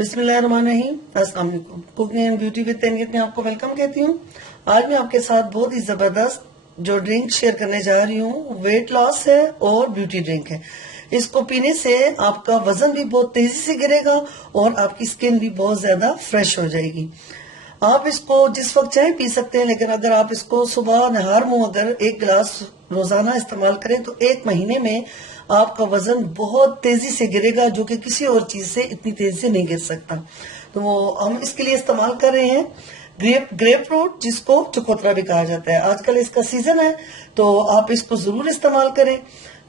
बिस्मिल्लाहिर्रहमानिर्रहीम। अस्सलाम वालेकुम। कुकिंग एंड ब्यूटी विद तैनियत में आपको वेलकम कहती हूँ। आज मैं आपके साथ बहुत ही जबरदस्त जो ड्रिंक शेयर करने जा रही हूँ, वेट लॉस है और ब्यूटी ड्रिंक है। इसको पीने से आपका वजन भी बहुत तेजी से गिरेगा और आपकी स्किन भी बहुत ज्यादा फ्रेश हो जाएगी। आप इसको जिस वक्त चाहे पी सकते हैं, लेकिन अगर आप इसको सुबह नहार मुंह अगर एक गिलास रोजाना इस्तेमाल करें तो एक महीने में आपका वजन बहुत तेजी से गिरेगा, जो कि किसी और चीज से इतनी तेजी से नहीं गिर सकता। तो हम इसके लिए इस्तेमाल कर रहे हैं ग्रेप फ्रूट, जिसको चकोतरा भी कहा जाता है। आजकल इसका सीजन है, तो आप इसको जरूर इस्तेमाल करें।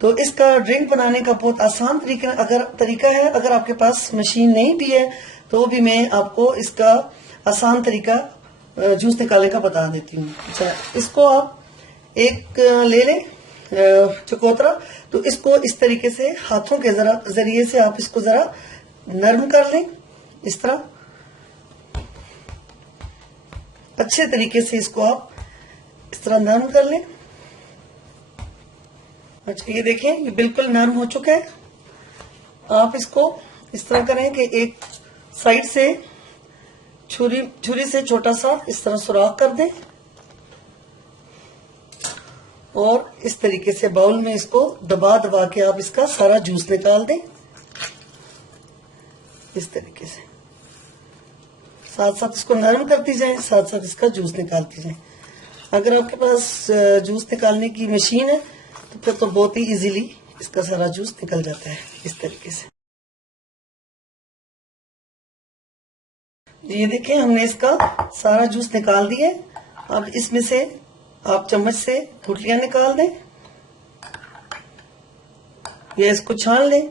तो इसका ड्रिंक बनाने का बहुत आसान तरीका है। अगर आपके पास मशीन नहीं भी है तो भी मैं आपको इसका आसान तरीका जूस निकालने का बता देती हूँ। अच्छा, इसको आप एक ले लें चकोतरा। तो इसको इस तरीके से हाथों के जरिए से आप इसको जरा नरम कर लें। इस तरह अच्छे तरीके से इसको आप इस तरह नरम कर लें। अच्छा, ये देखें, ये बिल्कुल नरम हो चुका है। आप इसको इस तरह करें कि एक साइड से छुरी से छोटा सा इस तरह सुराख कर दें और इस तरीके से बाउल में इसको दबा दबा के आप इसका सारा जूस निकाल दें। इस तरीके से साथ साथ इसको नरम करती जाएं, साथ साथ इसका जूस निकालती जाएं। अगर आपके पास जूस निकालने की मशीन है तो फिर तो बहुत ही इजीली इसका सारा जूस निकल जाता है। इस तरीके से ये देखें, हमने इसका सारा जूस निकाल दिया। अब इसमें से आप चम्मच से गुठलियां निकाल दें या इसको छान लें।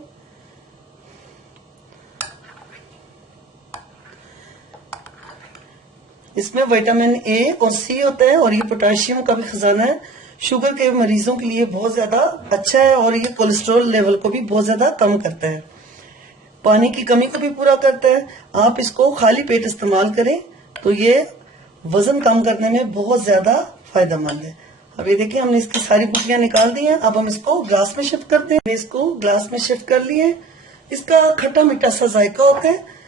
इसमें विटामिन ए और सी होता है और ये पोटेशियम का भी खजाना है। शुगर के मरीजों के लिए बहुत ज्यादा अच्छा है और ये कोलेस्ट्रॉल लेवल को भी बहुत ज्यादा कम करता है, पानी की कमी को भी पूरा करता है। आप इसको खाली पेट इस्तेमाल करें तो ये वजन कम करने में बहुत ज्यादा फायदेमंद है। अब ये देखिए, हमने इसकी सारी गुठलियां निकाल दी हैं। अब हम इसको ग्लास में शिफ्ट करते हैं। इसको ग्लास में शिफ्ट कर लिए। इसका खट्टा मीठा सा जायका होता है,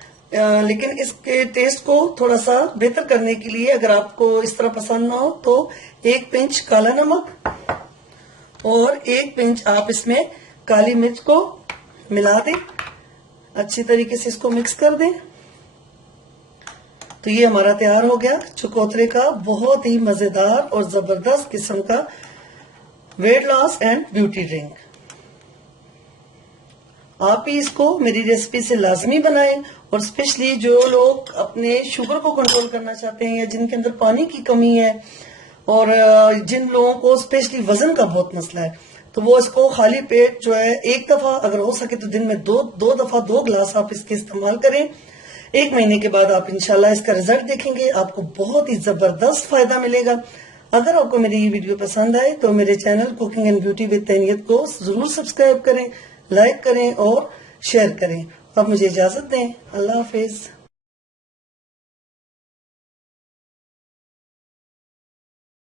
लेकिन इसके टेस्ट को थोड़ा सा बेहतर करने के लिए, अगर आपको इस तरह पसंद ना हो तो 1 पिंच काला नमक और 1 पिंच आप इसमें काली मिर्च को मिला दें। अच्छी तरीके से इसको मिक्स कर दें। तो ये हमारा तैयार हो गया चकोतरे का बहुत ही मजेदार और जबरदस्त किस्म का weight loss and beauty drink. आप भी इसको मेरी रेसिपी से लाजमी बनाएं, और स्पेशली जो लोग अपने शुगर को कंट्रोल करना चाहते हैं या जिनके अंदर पानी की कमी है और जिन लोगों को स्पेशली वजन का बहुत मसला है, तो वो इसको खाली पेट जो है एक दफा, अगर हो सके तो दिन में दो दफा 2 गिलास आप इसके इस्तेमाल करें। 1 महीने के बाद आप इंशाल्लाह इसका रिजल्ट देखेंगे, आपको बहुत ही जबरदस्त फायदा मिलेगा। अगर आपको मेरी ये वीडियो पसंद आए तो मेरे channel cooking and beauty with Tainiyat को जरूर सब्सक्राइब करें, लाइक करें और शेयर करें। अब मुझे इजाजत दें। अल्लाह हाफिज।